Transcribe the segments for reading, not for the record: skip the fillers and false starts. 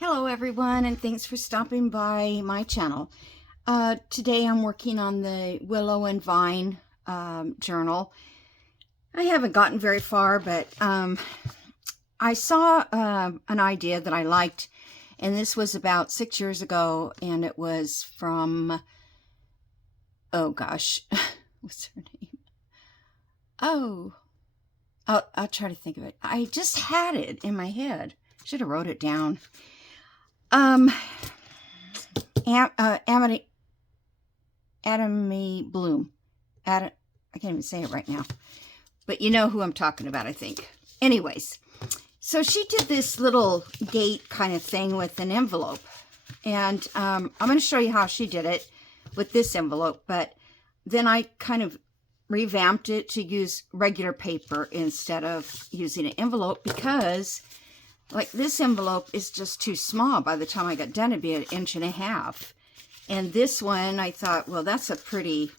Hello everyone, and thanks for stopping by my channel. Today I'm working on the Willow and Vine journal. I haven't gotten very far, but I saw an idea that I liked, and this was about 6 years ago, and it was from, oh gosh, what's her name? Oh, I'll try to think of it. I just had it in my head. Should have wrote it down. Atomy Bloom. I can't even say it right now. But you know who I'm talking about, I think. Anyways, so she did this little date kind of thing with an envelope. And I'm going to show you how she did it with this envelope. But then I kind of revamped it to use regular paper instead of using an envelope because, like, this envelope is just too small. By the time I got done, it'd be 1.5 inches. And this one, I thought, well, that's a pretty,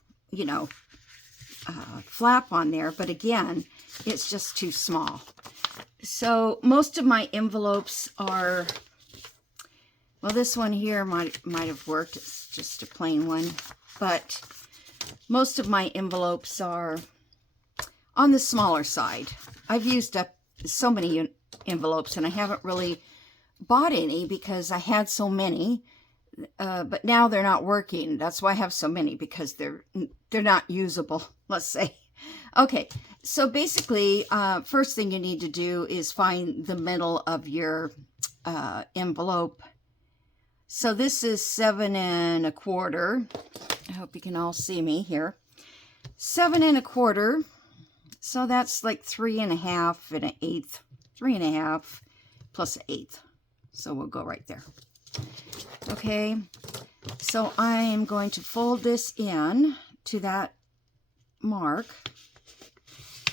flap on there. But again, it's just too small. So most of my envelopes are, well, this one here might have worked. It's just a plain one. But most of my envelopes are on the smaller side. I've used up so many envelopes, and I haven't really bought any because I had so many, but now they're not working. That's why I have so many, because they're not usable, let's say. Okay, so basically, first thing you need to do is find the middle of your envelope. So this is 7 1/4. I hope you can all see me here. 7 1/4. So that's like 3 1/2 and 1/8. 3 1/2 plus 1/8. So we'll go right there. Okay, so I'm going to fold this in to that mark.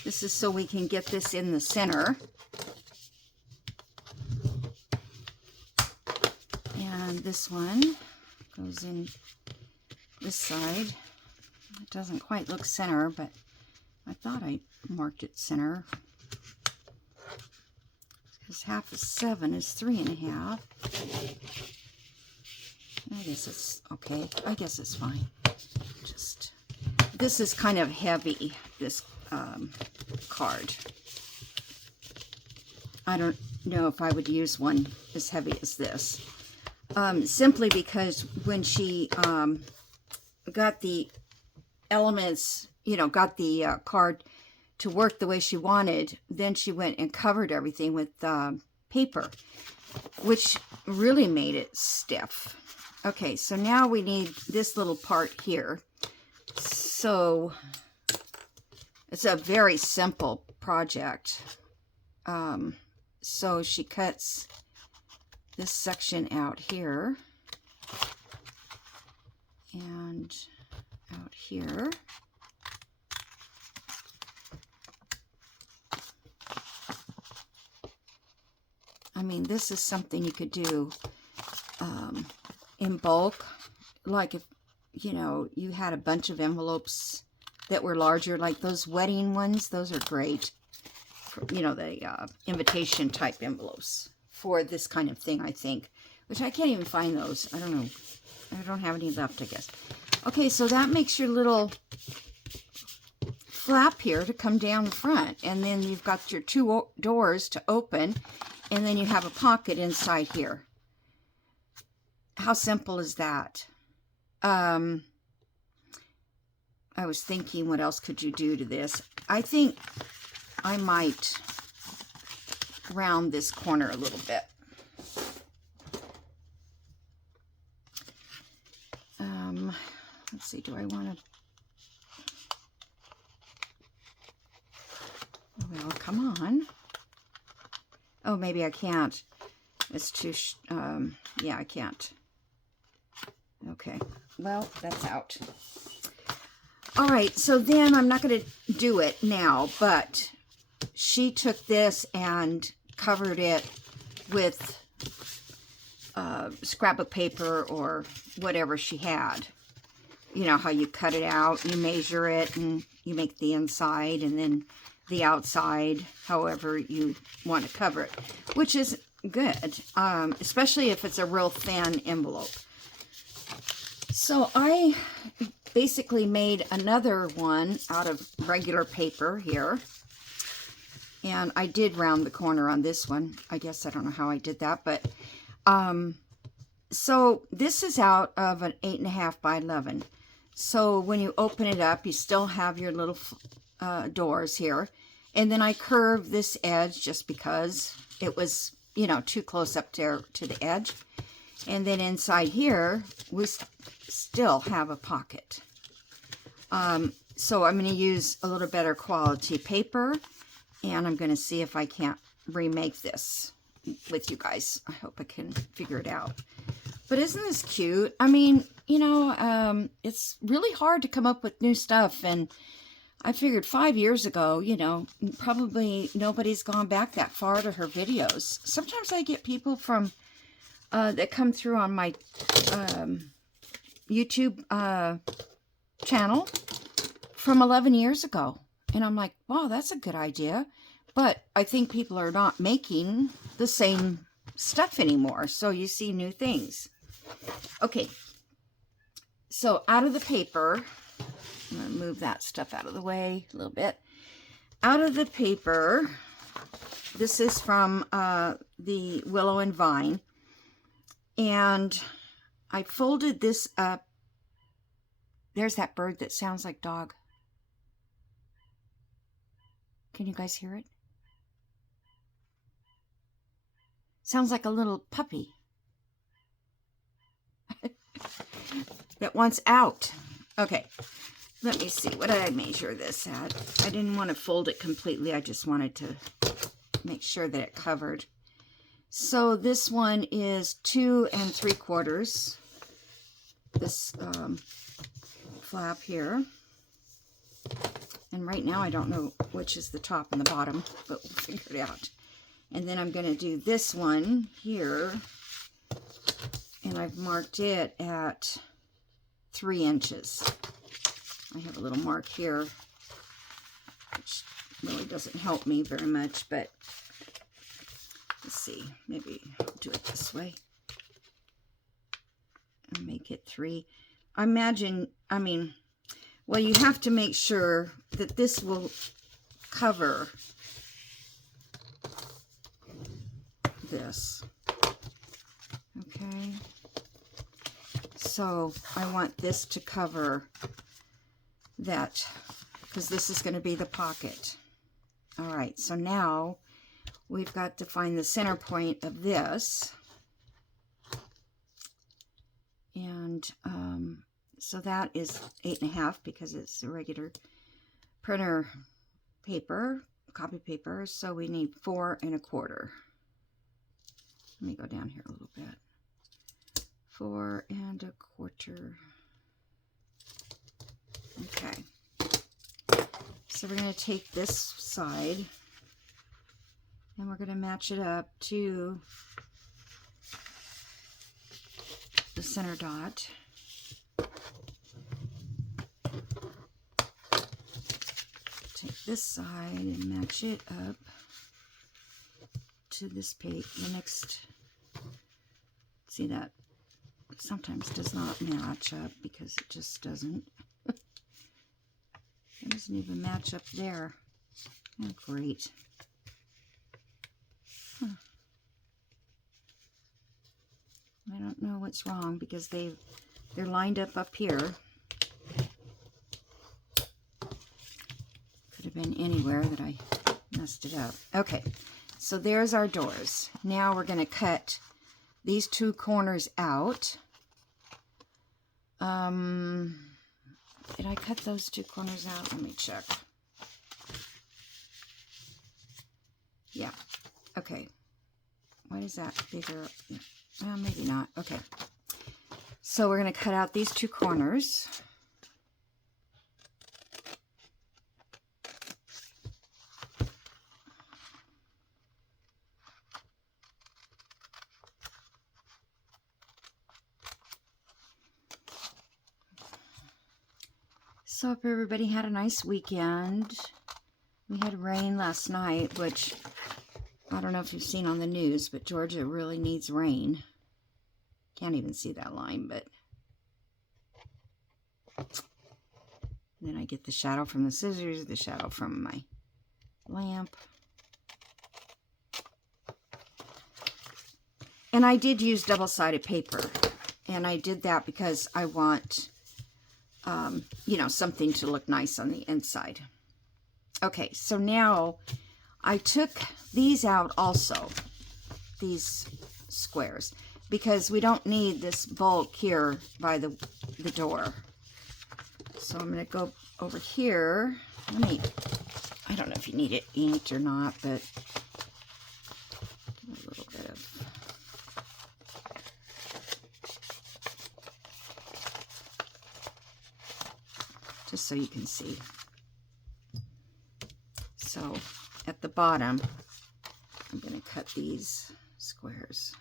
This is so we can get this in the center. And this one goes in this side. It doesn't quite look center, but I thought I marked it center. Because 1/2 of 7 is 3 1/2. I guess it's okay. I guess it's fine. Just, this is kind of heavy, this card. I don't know if I would use one as heavy as this. Simply because when she got the elements, got the card to work the way she wanted, then she went and covered everything with paper, which really made it stiff. Okay, so now we need this little part here. So it's a very simple project. So she cuts this section out here and out here. I mean, this is something you could do in bulk. Like if, you had a bunch of envelopes that were larger, like those wedding ones, those are great. For, the invitation type envelopes for this kind of thing, I think. Which I can't even find those. I don't know. I don't have any left, I guess. Okay, so that makes your little flap here to come down the front. And then you've got your 2 doors to open. And then you have a pocket inside here. How simple is that? I was thinking, what else could you do to this? I think I might round this corner a little bit. Let's see, do I want to... Well, come on. Oh, maybe I can't. It's too, yeah, I can't. Okay, well, that's out. All right, so then I'm not going to do it now, but she took this and covered it with scrapbook paper or whatever she had. You know how you cut it out, you measure it, and you make the inside, and then the outside, however you want to cover it, which is good, especially if it's a real thin envelope. So I basically made another one out of regular paper here. And I did round the corner on this one. I guess I don't know how I did that, but so this is out of an 8.5 by 11. So when you open it up, you still have your little doors here. And then I curved this edge just because it was, you know, too close up there to the edge. And then inside here, we still have a pocket. So I'm going to use a little better quality paper. And I'm going to see if I can't remake this with you guys. I hope I can figure it out. But isn't this cute? I mean, you know, it's really hard to come up with new stuff. And I figured 5 years ago, you know, probably nobody's gone back that far to her videos. Sometimes I get people from that come through on my YouTube channel from 11 years ago. And I'm like, wow, that's a good idea. But I think people are not making the same stuff anymore. So you see new things. Okay. So out of the paper, I'm going to move that stuff out of the way a little bit. Out of the paper, this is from the Willow and Vine. And I folded this up. There's that bird that sounds like dog. Can you guys hear it? Sounds like a little puppy that wants out. Okay, let me see. What did I measure this at? I didn't want to fold it completely. I just wanted to make sure that it covered. So this one is 2 3/4. This flap here. And right now I don't know which is the top and the bottom, but we'll figure it out. And then I'm going to do this one here. And I've marked it at 3 inches. I have a little mark here, which really doesn't help me very much, but let's see. Maybe I'll do it this way. And make it 3. I mean, well, you have to make sure that this will cover this. Okay. So I want this to cover that because this is going to be the pocket. All right. So now we've got to find the center point of this. And so that is 8.5 because it's a regular printer paper, copy paper. So we need 4 1/4. Let me go down here a little bit. 4 1/4. Okay. So we're going to take this side and we're going to match it up to the center dot. Take this side and match it up to this page. The next, see that sometimes does not match up because it just doesn't. It doesn't even match up there. Oh, great. Huh. I don't know what's wrong because they're lined up here. Could have been anywhere that I messed it up. Okay, so there's our doors. Now we're going to cut these 2 corners out. Did I cut those 2 corners out? Let me check. Yeah. Okay. Why is that bigger? Well, maybe not. Okay. So we're going to cut out these 2 corners. So hope everybody had a nice weekend. We had rain last night, which I don't know if you've seen on the news, but Georgia really needs rain. Can't even see that line, but then I get the shadow from the scissors, the shadow from my lamp. And I did use double-sided paper, and I did that because I want, you know, something to look nice on the inside. Okay, so now I took these out also, these squares, because we don't need this bulk here by the door. So I'm going to go over here. I don't know if you need it inked or not, but a little bit of, just so you can see. So at the bottom, I'm going to cut these squares.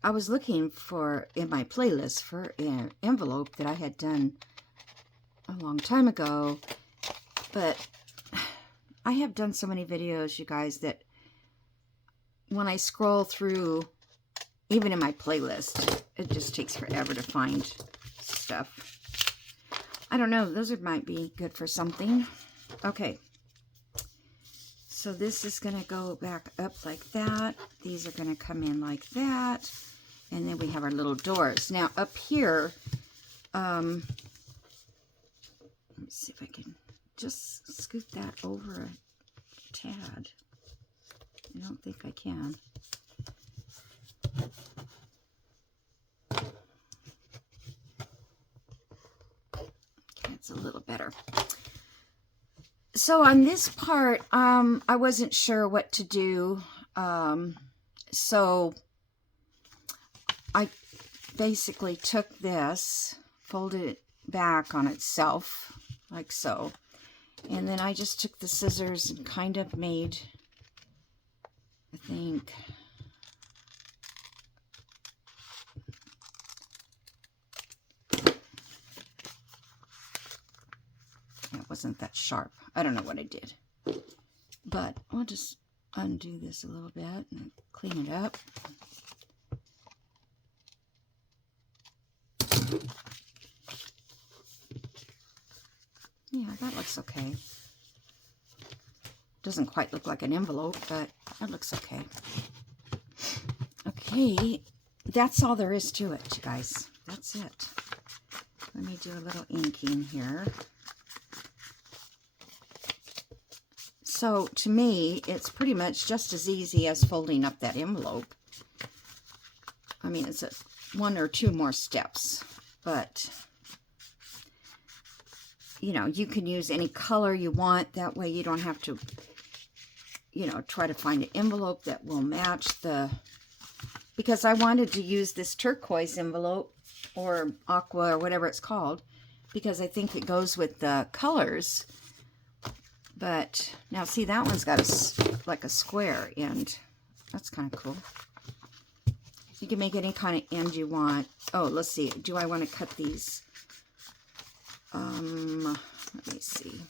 I was looking for, in my playlist, for an envelope that I had done a long time ago, but I have done so many videos, you guys, that when I scroll through, even in my playlist, it just takes forever to find stuff. I don't know, those might be good for something. Okay. So this is going to go back up like that. These are going to come in like that. And then we have our little doors. Now up here, let me see if I can just scoot that over a tad. I don't think I can. Okay, it's a little better. So on this part, I wasn't sure what to do. So I basically took this, folded it back on itself, like so. And then I just took the scissors and kind of made, I think, it wasn't that sharp. I don't know what I did. But I'll just undo this a little bit and clean it up. Yeah, that looks okay. Doesn't quite look like an envelope, but that looks okay. Okay, that's all there is to it, you guys. That's it. Let me do a little inking here. So, to me, it's pretty much just as easy as folding up that envelope. I mean, it's one or two more steps, but you know, you can use any color you want. That way you don't have to, you know, try to find an envelope that will match the, because I wanted to use this turquoise envelope or aqua or whatever it's called, because I think it goes with the colors. But now see, that one's got like a square end. That's kind of cool. You can make any kind of end you want. Oh, let's see. Do I want to cut these? Let me see.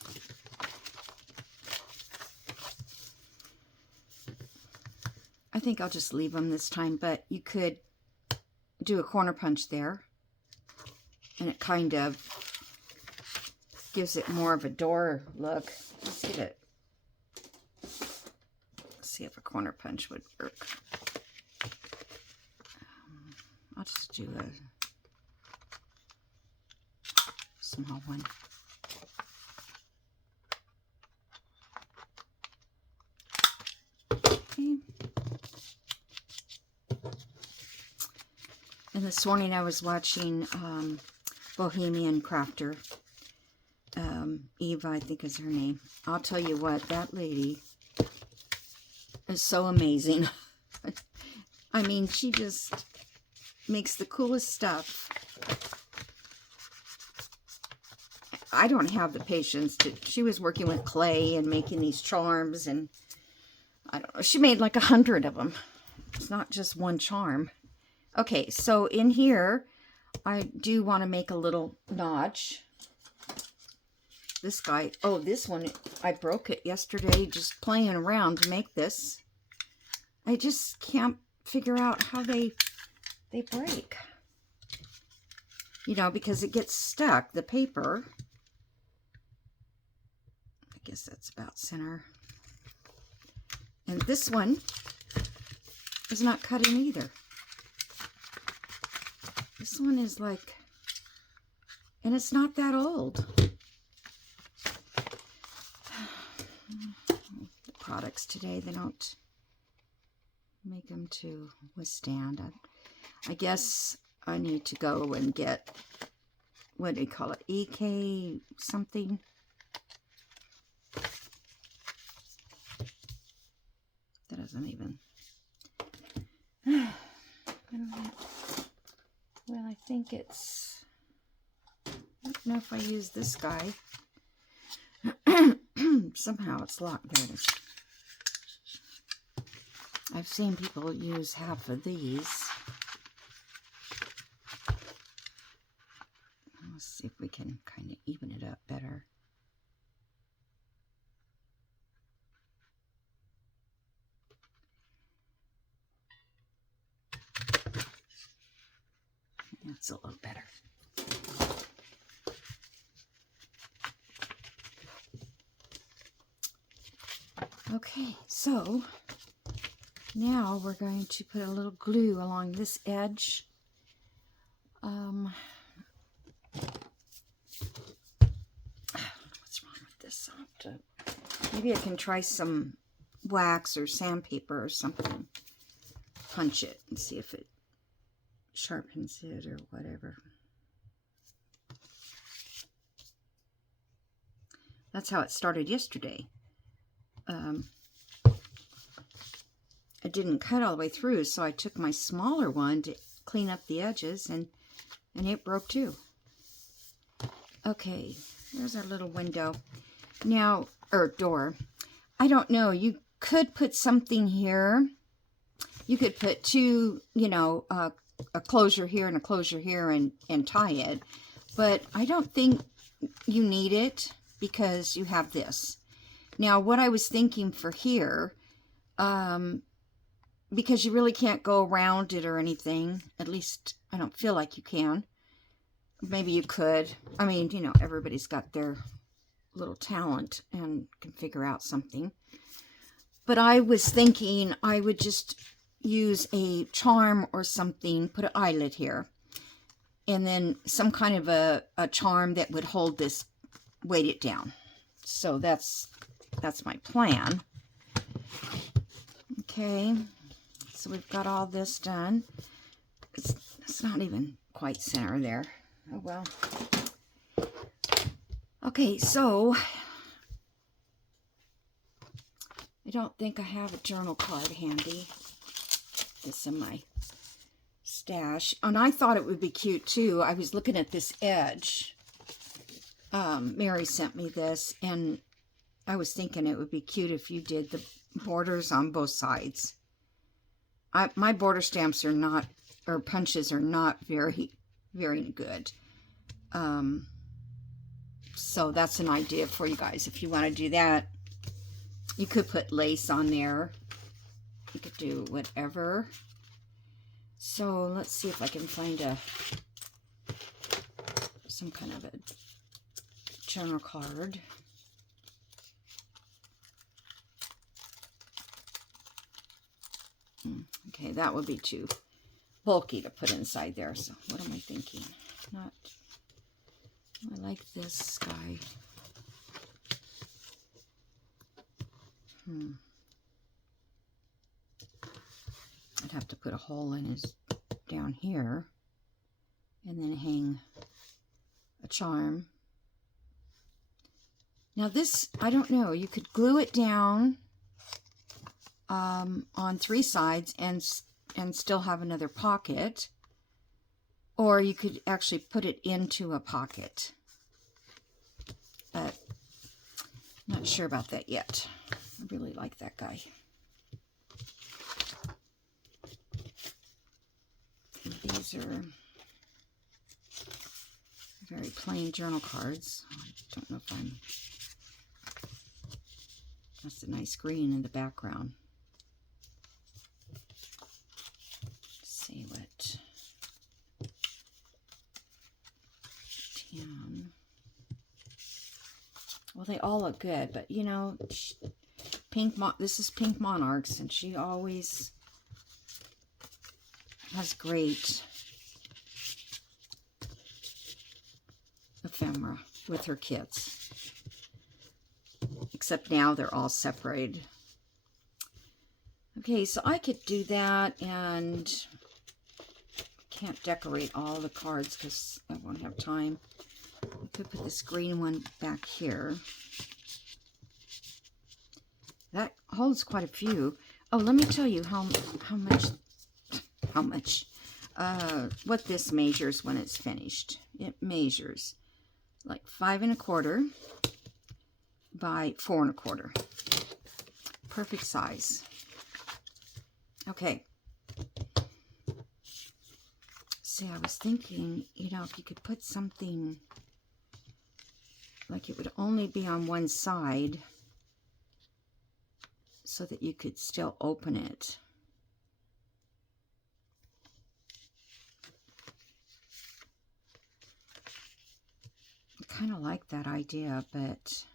I think I'll just leave them this time, but you could do a corner punch there, and it kind of gives it more of a door look. Let's get it. Let's see if a corner punch would work. I'll just do a small one. Okay. And this morning I was watching Bohemian Crafter. Eva, I think is her name. I'll tell you what, that lady is so amazing. I mean, she just makes the coolest stuff. I don't have the patience to, she was working with clay and making these charms, and I don't know, she made like 100 of them. It's not just one charm. Okay, so in here, I do want to make a little notch. This guy, oh, this one, I broke it yesterday just playing around to make this. I just can't figure out how they break. You know, because it gets stuck, the paper. I guess that's about center. And this one is not cutting either. This one is like, and it's not that old. The products today, they don't make them to withstand. I guess I need to go and get, what do you call it, EK something? That doesn't even, I don't know. Well, I think it's, I don't know if I use this guy. Somehow it's locked. There it is. I've seen people use half of these. Let's see if we can kind of even it up better. That's a little better. Okay, so now we're going to put a little glue along this edge. What's wrong with this? Maybe I can try some wax or sandpaper or something. Punch it and see if it sharpens it or whatever. That's how it started yesterday. I didn't cut all the way through, so I took my smaller one to clean up the edges, and it broke too. Okay, there's our little window. Now, or door. I don't know, you could put something here. You could put two, you know, a closure here and a closure here and tie it. But I don't think you need it because you have this. Now, what I was thinking for here, because you really can't go around it or anything, at least I don't feel like you can. Maybe you could. I mean, you know, everybody's got their little talent and can figure out something. But I was thinking I would just use a charm or something, put an eyelet here, and then some kind of a charm that would hold this, weight it down. So that's my plan. Okay, so we've got all this done. It's not even quite center there. Oh well. Okay, so I don't think I have a journal card handy. This in my stash. And I thought it would be cute too. I was looking at this edge. Mary sent me this, and I was thinking it would be cute if you did the borders on both sides. My border stamps are not, or punches are not very, very good. So that's an idea for you guys. If you want to do that, you could put lace on there. You could do whatever. So let's see if I can find some kind of a journal card. Okay, that would be too bulky to put inside there. So what am I thinking? Not. I like this guy. I'd have to put a hole in his down here and then hang a charm. Now this, I don't know, you could glue it down on 3 sides and still have another pocket, or you could actually put it into a pocket. Not sure about that yet. I really like that guy. And these are very plain journal cards. I don't know if I'm... That's a nice green in the background. Let's see what... 10. Well, they all look good, but you know, this is Pink Monarchs, and she always has great ephemera with her kits. Except now they're all separated. Okay, so I could do that, and can't decorate all the cards because I won't have time. I could put this green one back here. That holds quite a few. Oh, let me tell you what this measures when it's finished. It measures like 5 1/4 by 4 1/4. Perfect size. Okay. See, I was thinking, you know, if you could put something like it would only be on one side so that you could still open it. I kind of like that idea, but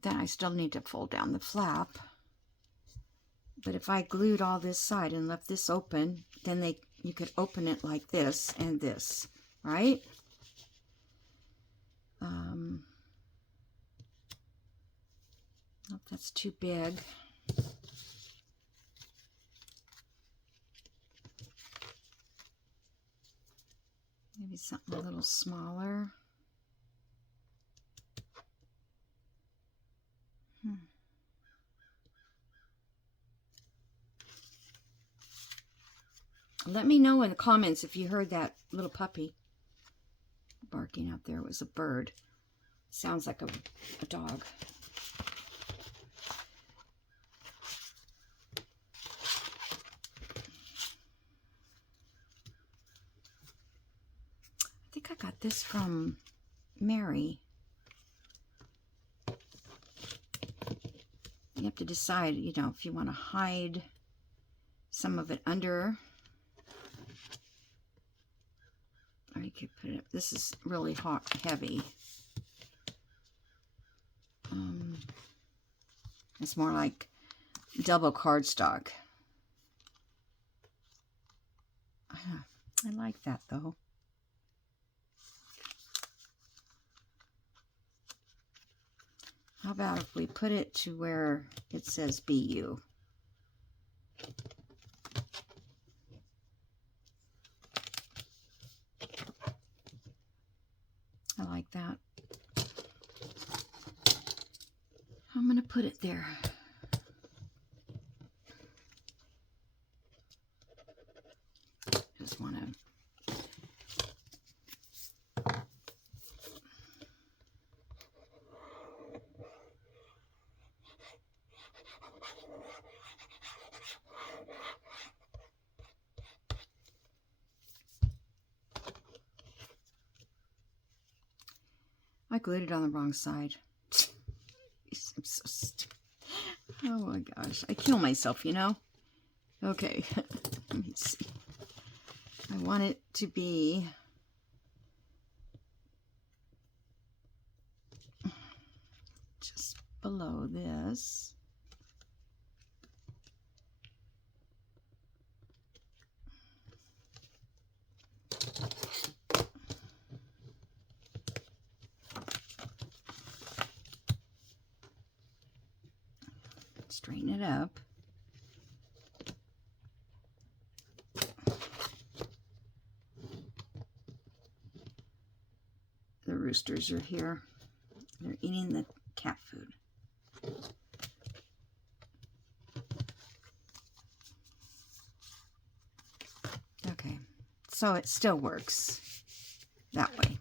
then I still need to fold down the flap. But if I glued all this side and left this open, then you could open it like this and this, right? Nope, that's too big. Maybe something a little smaller. Let me know in the comments if you heard that little puppy barking out there. It was a bird. Sounds like a dog. I think I got this from Mary. You have to decide, you know, if you want to hide some of it under, or you could put it, this is really heavy. It's more like double cardstock. I like that though. How about if we put it to where it says BU? I like that. I'm going to put it there. Just want to... I glued it on the wrong side. I'm so stupid. Oh my gosh. I kill myself, you know? Okay. Let me see. I want it to be just below this. Straighten it up. The roosters are here. They're eating the cat food. Okay, so it still works that way.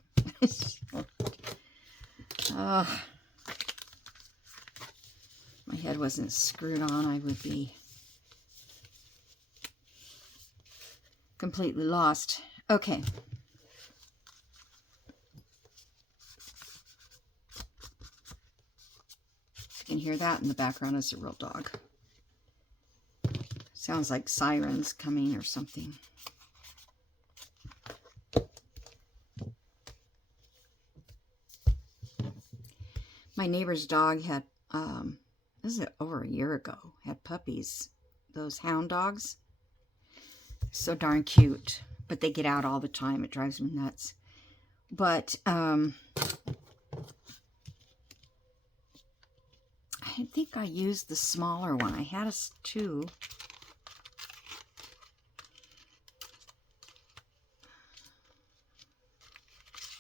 My head wasn't screwed on, I would be completely lost. Okay. You can hear that in the background. It's a real dog. Sounds like sirens coming or something. My neighbor's dog had, this is over a year ago, had puppies. Those hound dogs. So darn cute. But they get out all the time. It drives me nuts. But, I think I used the smaller one. I had two.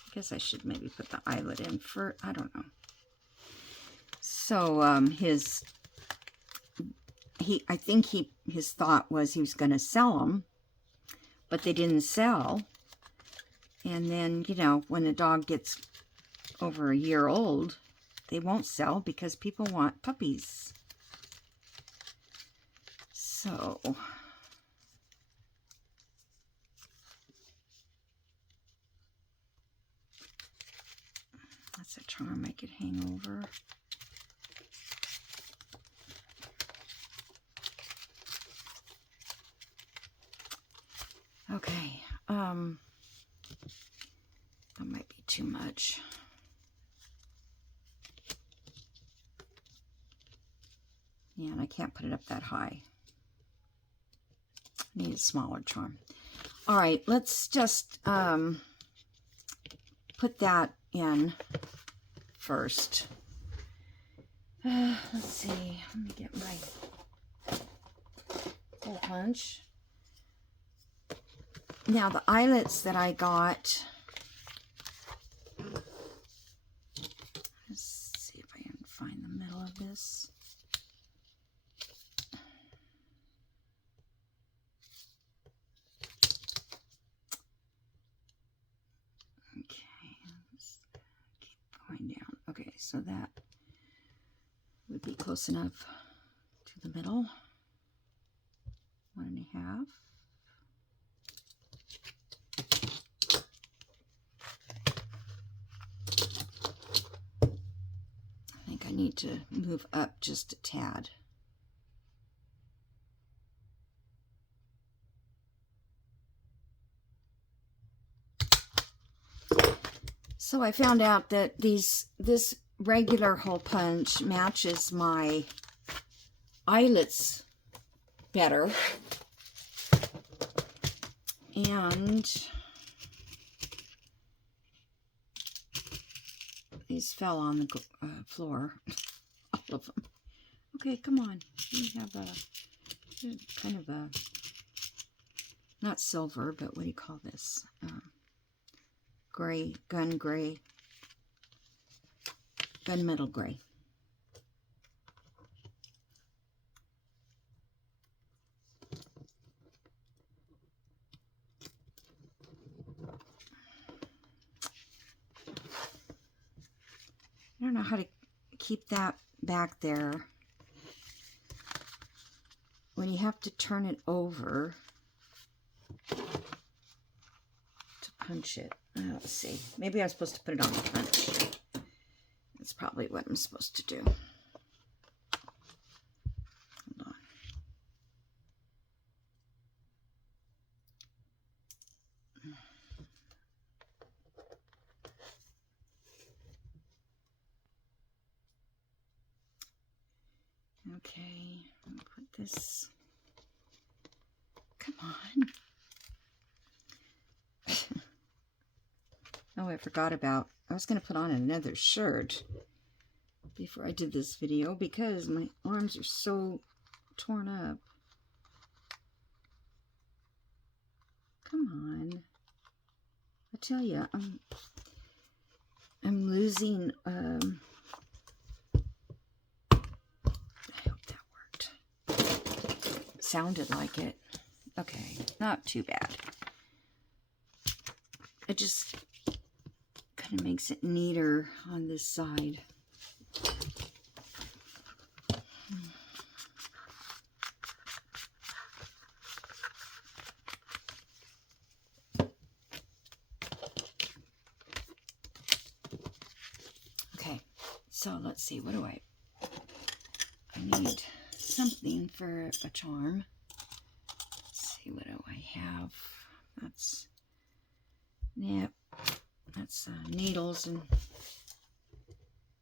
I guess I should maybe put the eyelet in for, I don't know. So, I think his thought was he was going to sell them, but they didn't sell. And then, you know, when a dog gets over a year old, they won't sell because people want puppies. So, that's a charm I could hang over. Okay, that might be too much. Yeah, and I can't put it up that high. I need a smaller charm. All right, let's just put that in first. Let's see. Let me get my hole punch. Now, the eyelets that I got, let's see if I can find the middle of this. Okay, let's keep going down. Okay, so that would be close enough to the middle. 1.5. I need to move up just a tad. So I found out that this regular hole punch matches my eyelets better. And these fell on the floor, all of them. Okay, come on. We have a kind of a, not silver, but what do you call this? Gray, gunmetal gray. I don't know how to keep that back there when you have to turn it over to punch it. Let's see. Maybe I'm supposed to put it on the punch. That's probably what I'm supposed to do. Hold on. Okay, I'll put this. Come on. Oh, I forgot about, I was going to put on another shirt before I did this video because my arms are so torn up. Come on. I tell you, I'm losing sounded like it. Okay, not too bad. It just kind of makes it neater on this side. Okay, so let's see, what do I need something for a charm. Let's see, what do I have? That's, yep, that's needles and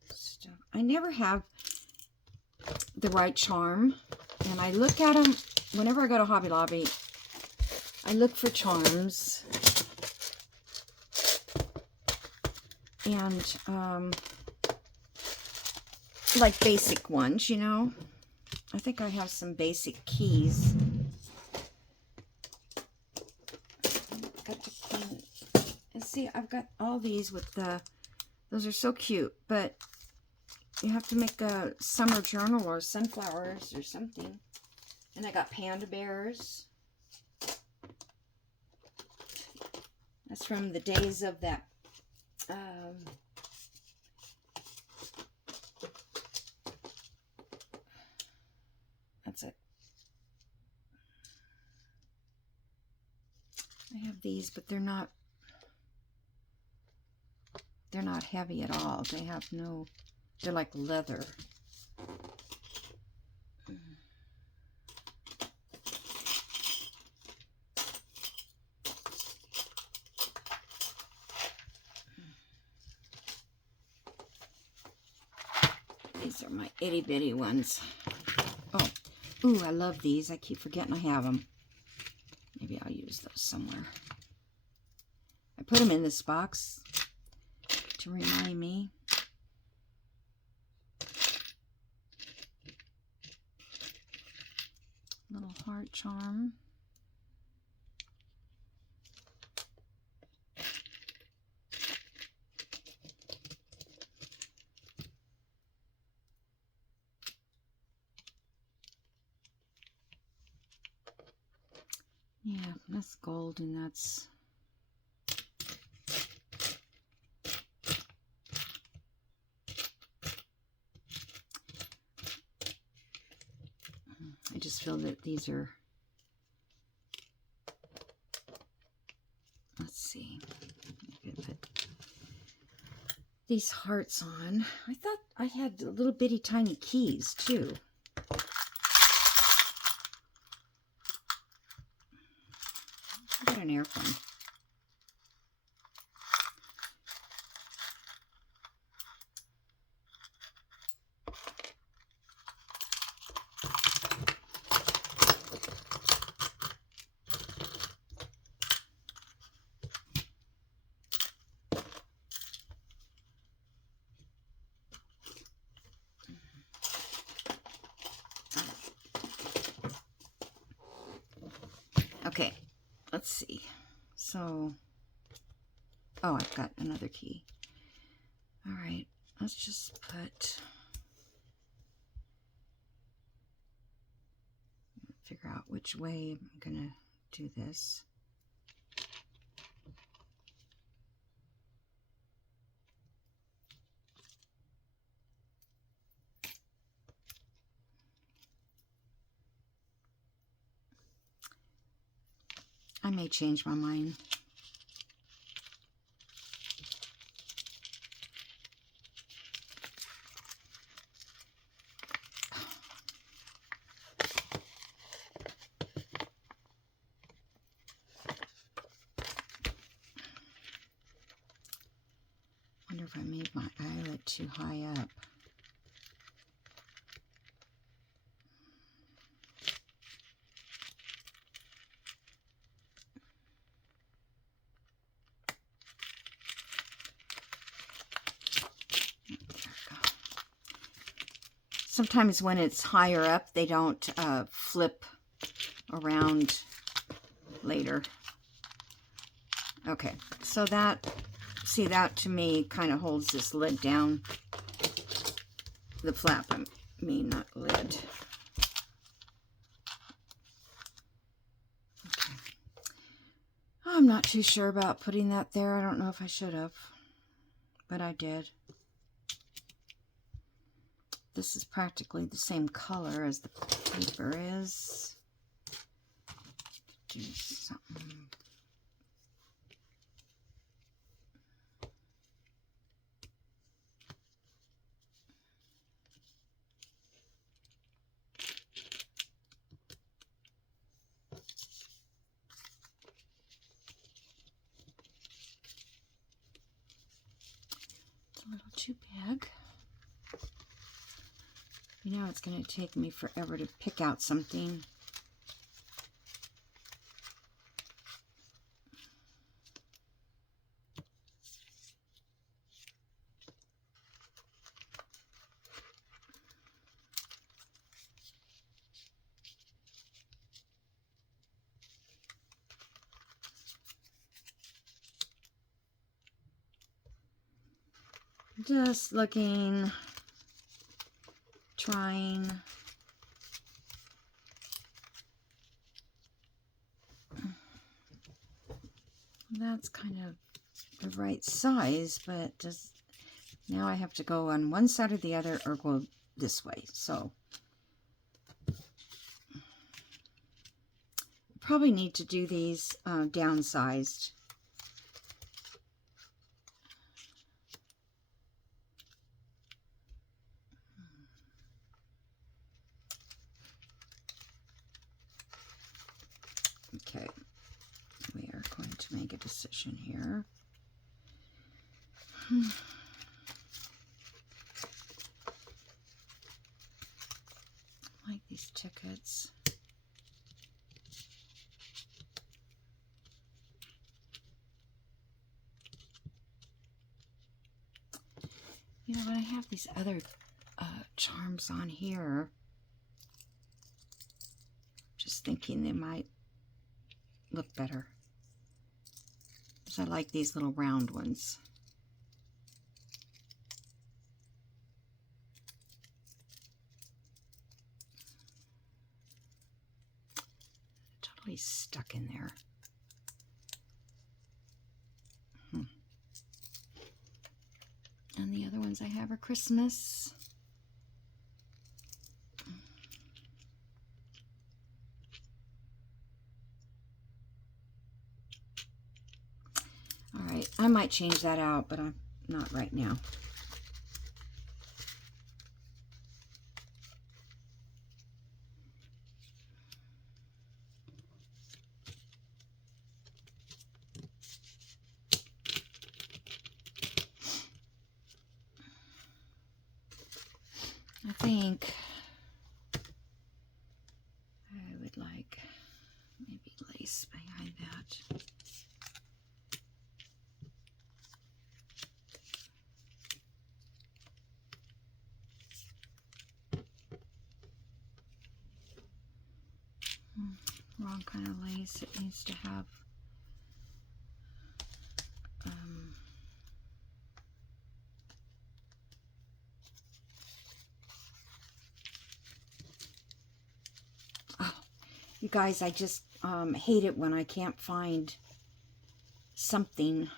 stuff. I never have the right charm, and I look at them whenever I go to Hobby Lobby. I look for charms, and like basic ones, you know. I think I have some basic keys. Got to clean. And see, I've got all these with the, those are so cute, but you have to make a summer journal or sunflowers or something. And I got panda bears. That's from the days of that that's it. I have these, but they're not heavy at all. They have no, they're like leather. These are my itty bitty ones. Oh, ooh, I love these. I keep forgetting I have them. Maybe I'll use those somewhere. I put them in this box to remind me. Little heart charm. Yeah, that's gold, and that's I just feel that these are, let's see, put these hearts on. I thought I had little bitty tiny keys too. I got an airplane. Okay, let's see. So, oh, I've got another key. All right, let's just figure out which way I'm gonna do this. I may change my mind. Wonder if I made my eyelet too high up. Sometimes when it's higher up, they don't flip around later. Okay, so that, see, that to me kind of holds this lid down. The flap, I mean, not lid. I'm not too sure about putting that there. I don't know if I should have, but I did. This is practically the same color as the paper is. Do something. It's a little too big. You know, it's going to take me forever to pick out something. Just looking, trying. That's kind of the right size, but just now I have to go on one side or the other or go this way. So probably need to do these downsized. Okay, we are going to make a decision here. I like these tickets. You know, but I have these other charms on here. Just thinking they might look better. Because I like these little round ones. Totally stuck in there. And the other ones I have are Christmas. All right, I might change that out, but I'm not right now. I think I would like maybe lace behind that. Wrong kind of lace. It needs to have you guys, I just hate it when I can't find something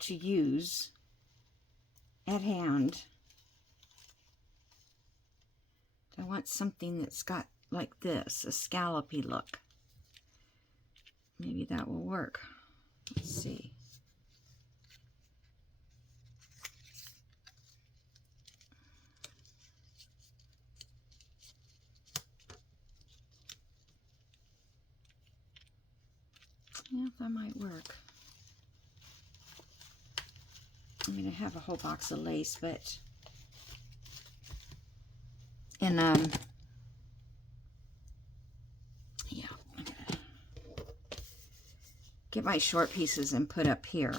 to use at hand. I want something that's got like this, a scallopy look. Maybe that will work. Let's see. Yeah, that might work. I'm going to have a whole box of lace, but and yeah, I'm gonna get my short pieces and put up here.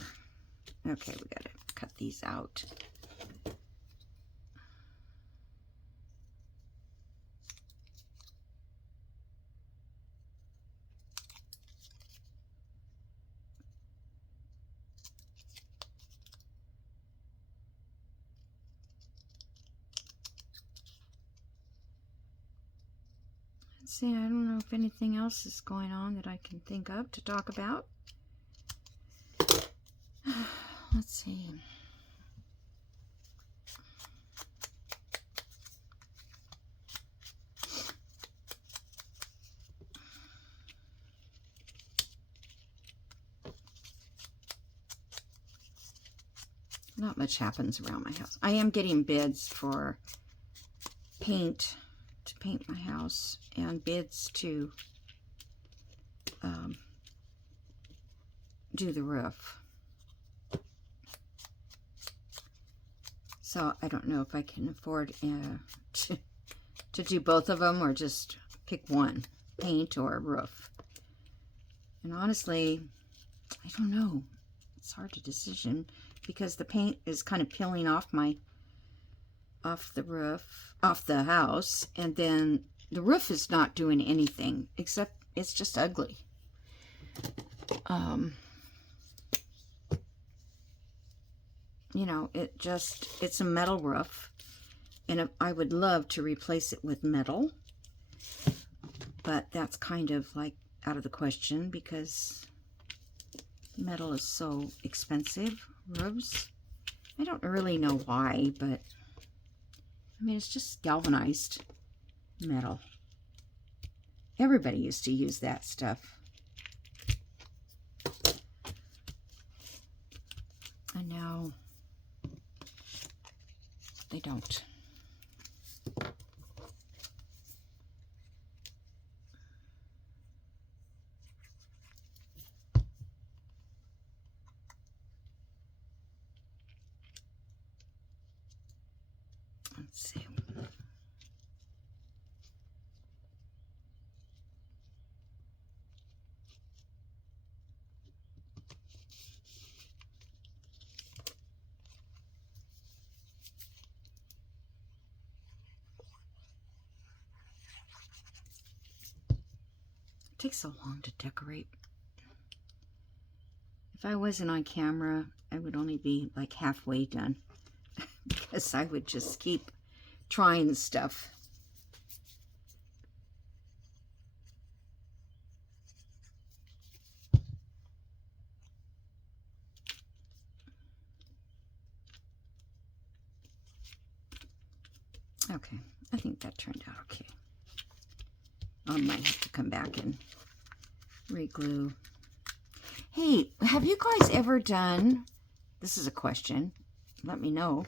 Okay, we got to cut these out. Let's see, I don't know if anything else is going on that I can think of to talk about. Let's see. Not much happens around my house. I am getting bids for paint to paint my house and bids to do the roof. So I don't know if I can afford to do both of them or just pick one, paint or roof. And honestly, I don't know. It's hard to decision because the paint is kind of peeling off the roof, off the house, and then the roof is not doing anything except it's just ugly. You know, it's a metal roof, and I would love to replace it with metal, but that's kind of like out of the question because metal is so expensive. Roofs, I don't really know why, but I mean, it's just galvanized metal. Everybody used to use that stuff. And now they don't. Let's see. It takes so long to decorate. If I wasn't on camera, I would only be like halfway done because I would just keep trying stuff. Okay, I think that turned out okay. I might have to come back and re-glue. Hey, have you guys ever done, this is a question, let me know,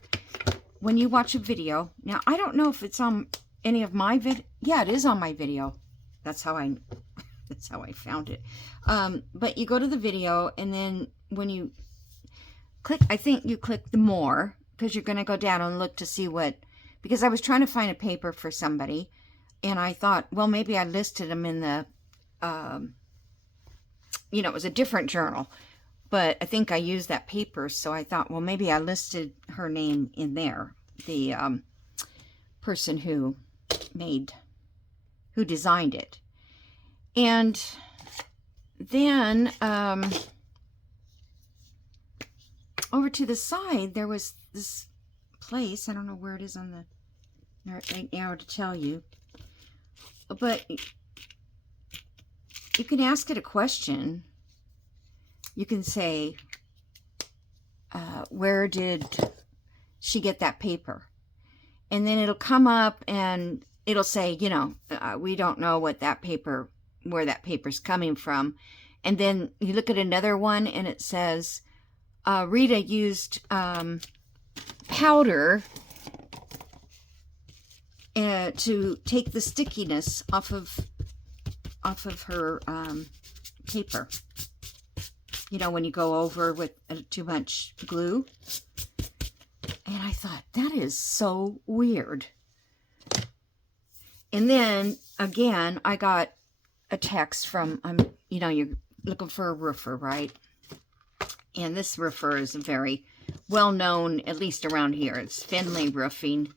when you watch a video, now I don't know if it's on any of my yeah, it is on my video. That's how I found it. But you go to the video, and then when you click, I think you click the more, because you're going to go down and look to see what, because I was trying to find a paper for somebody, and I thought, well, maybe I listed them in the, you know, it was a different journal, but I think I used that paper, so I thought, well, maybe I listed her name in there, the person who designed it. And then over to the side, there was this place, I don't know where it is on the right now to tell you, but you can ask it a question. You can say, where did she get that paper? And then it'll come up and it'll say, you know, we don't know what that paper, where that paper's coming from. And then you look at another one and it says, Rita used powder to take the stickiness off of her paper. You know, when you go over with too much glue. And I thought, that is so weird. And then, again, I got a text from, you know, you're looking for a roofer, right? And this roofer is very well-known, at least around here. It's Finley Roofing.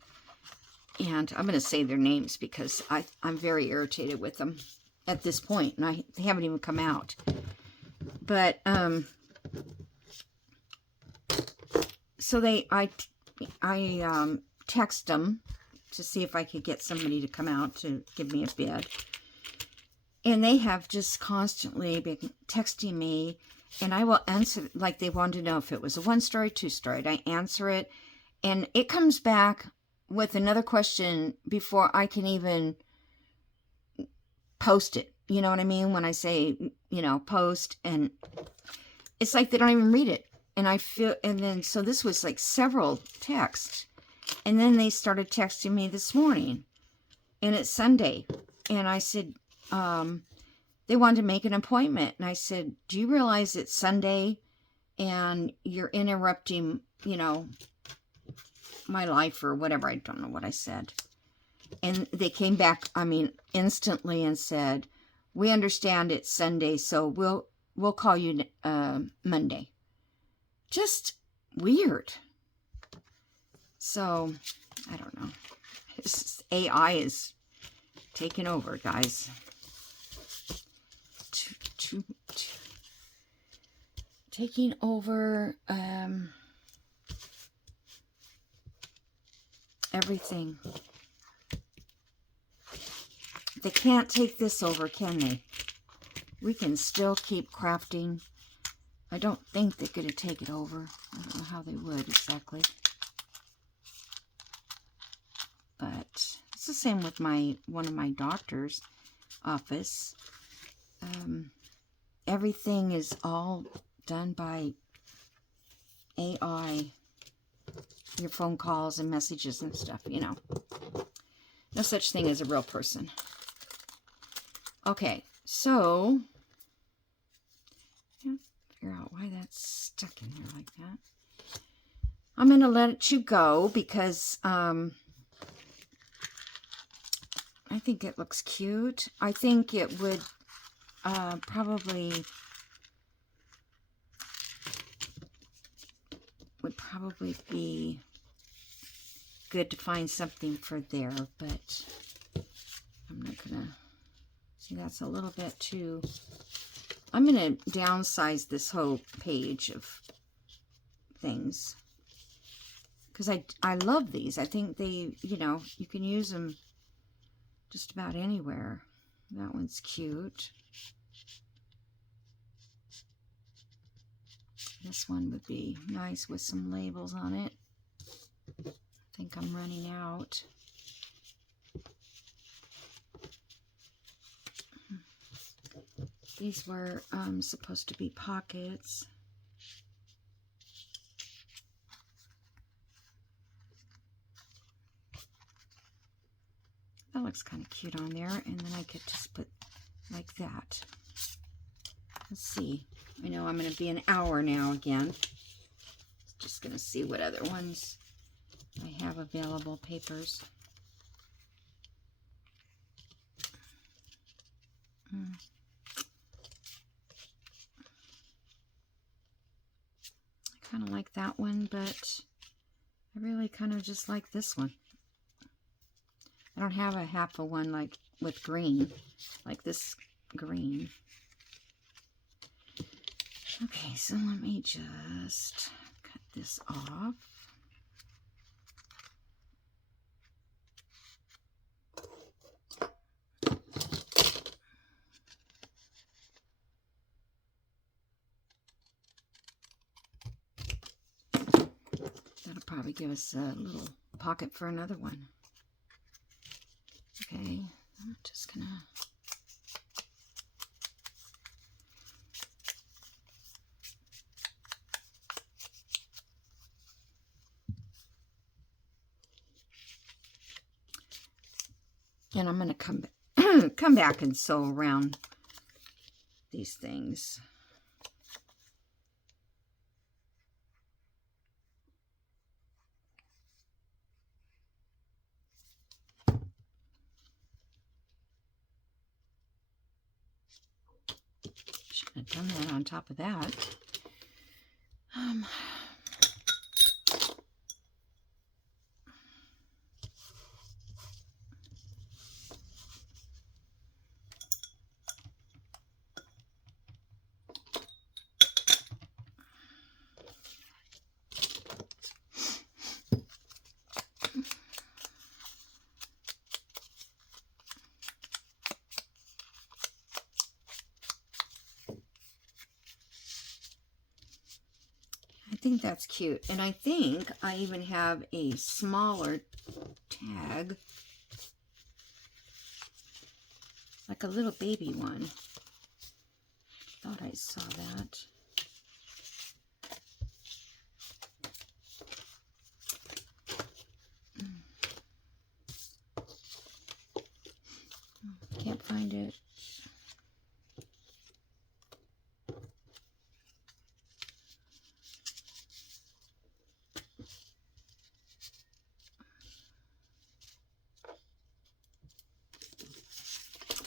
And I'm going to say their names because I'm very irritated with them at this point. And they haven't even come out. But, so I text them to see if I could get somebody to come out to give me a bid. And they have just constantly been texting me, and I will answer, like they wanted to know if it was a 1-story, 2-story. I answer it, and it comes back with another question before I can even post it. You know what I mean? When I say, you know, post, and it's like they don't even read it. And I feel, and then, so this was like several texts. And then they started texting me this morning, and it's Sunday. And I said, they wanted to make an appointment. And I said, do you realize it's Sunday and you're interrupting, you know, my life or whatever? I don't know what I said. And they came back, I mean, instantly and said, we understand it's Sunday, so we'll call you Monday. Just weird. So, I don't know. AI is taking over, guys. Taking over everything. They can't take this over, can they? We can still keep crafting. I don't think they're going to take it over. I don't know how they would exactly. But it's the same with one of my doctor's office. Everything is all done by AI. Your phone calls and messages and stuff, you know. No such thing as a real person. Okay, so I can't figure out why that's stuck in here like that. I'm going to let you go because I think it looks cute. I think it would probably be good to find something for there, but I'm not gonna see, that's a little bit too. I'm gonna downsize this whole page of things because I love these. I think they, you know, you can use them just about anywhere. That one's cute. This one would be nice with some labels on it. I think I'm running out. These were supposed to be pockets. That looks kind of cute on there, and then I could just put like that. Let's see. I know I'm going to be an hour now again. Just going to see what other ones I have available, papers. I kind of like that one, but I really kind of just like this one. I don't have a half of one like with green, like this green. Okay, so let me just cut this off. That'll probably give us a little pocket for another one. Okay, I'm just gonna... And I'm going to come back and sew around these things. Should have done that on top of that. think that's cute. And I think I even have a smaller tag, like a little baby one. Thought I saw that. Can't find it.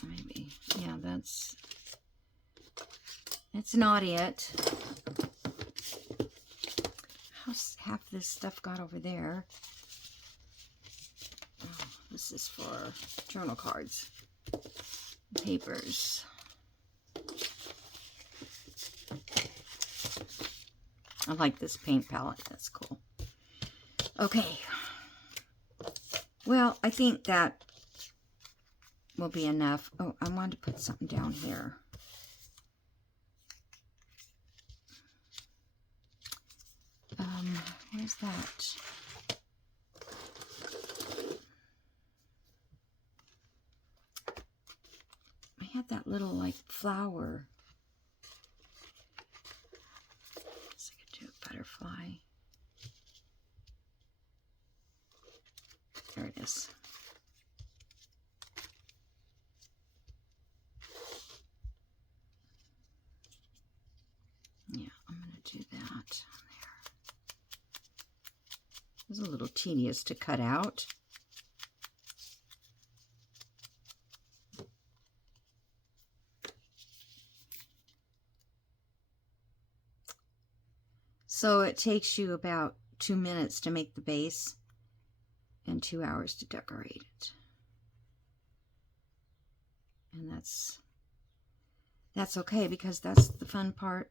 Maybe. Yeah, that's not it. How's half this stuff got over there? Oh, this is for journal cards. Papers. I like this paint palette. That's cool. Okay. Well, I think that will be enough. Oh, I wanted to put something down here. Where's that? I had that little, like, flower. So I could do a butterfly. There it is. Yeah, I'm going to do that on there. It was a little tedious to cut out. So it takes you about 2 minutes to make the base and 2 hours to decorate it. And that's okay, because that's the fun part.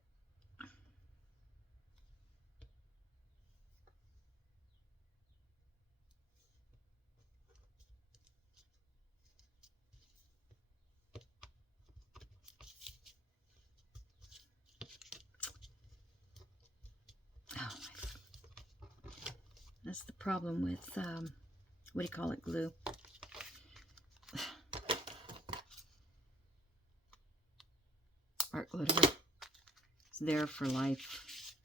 That's the problem with, what do you call it, glue. Art glitter. It's there for life.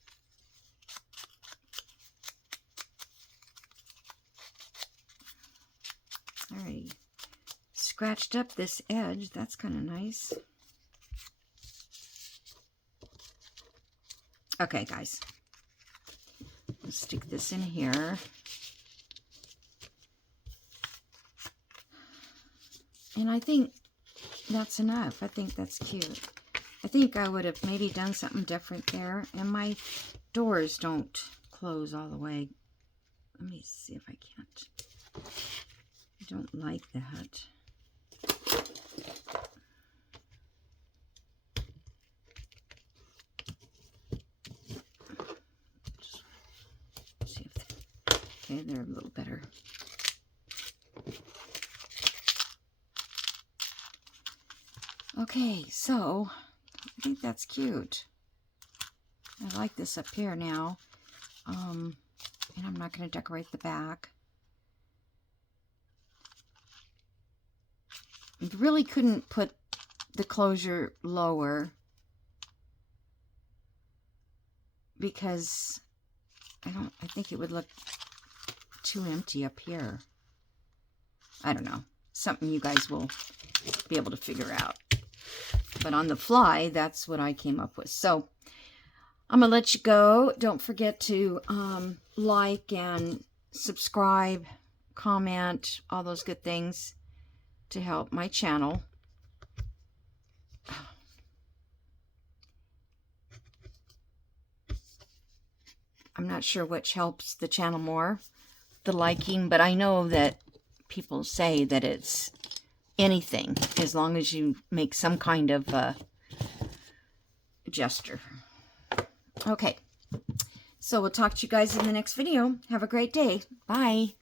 Alrighty. Scratched up this edge. That's kind of nice. Okay, guys. Let's stick this in here. And I think that's enough. I think that's cute. I think I would have maybe done something different there. And my doors don't close all the way. Let me see if I can't. I don't like that. Okay, they're a little better. Okay, so I think that's cute. I like this up here now. And I'm not going to decorate the back. I really couldn't put the closure lower because I think it would look too empty up here. I don't know. Something you guys will be able to figure out. But on the fly, that's what I came up with. So I'm going to let you go. Don't forget to like and subscribe, comment, all those good things to help my channel. I'm not sure which helps the channel more, the liking, but I know that people say that it's anything as long as you make some kind of gesture. Okay, so we'll talk to you guys in the next video. Have a great day. Bye.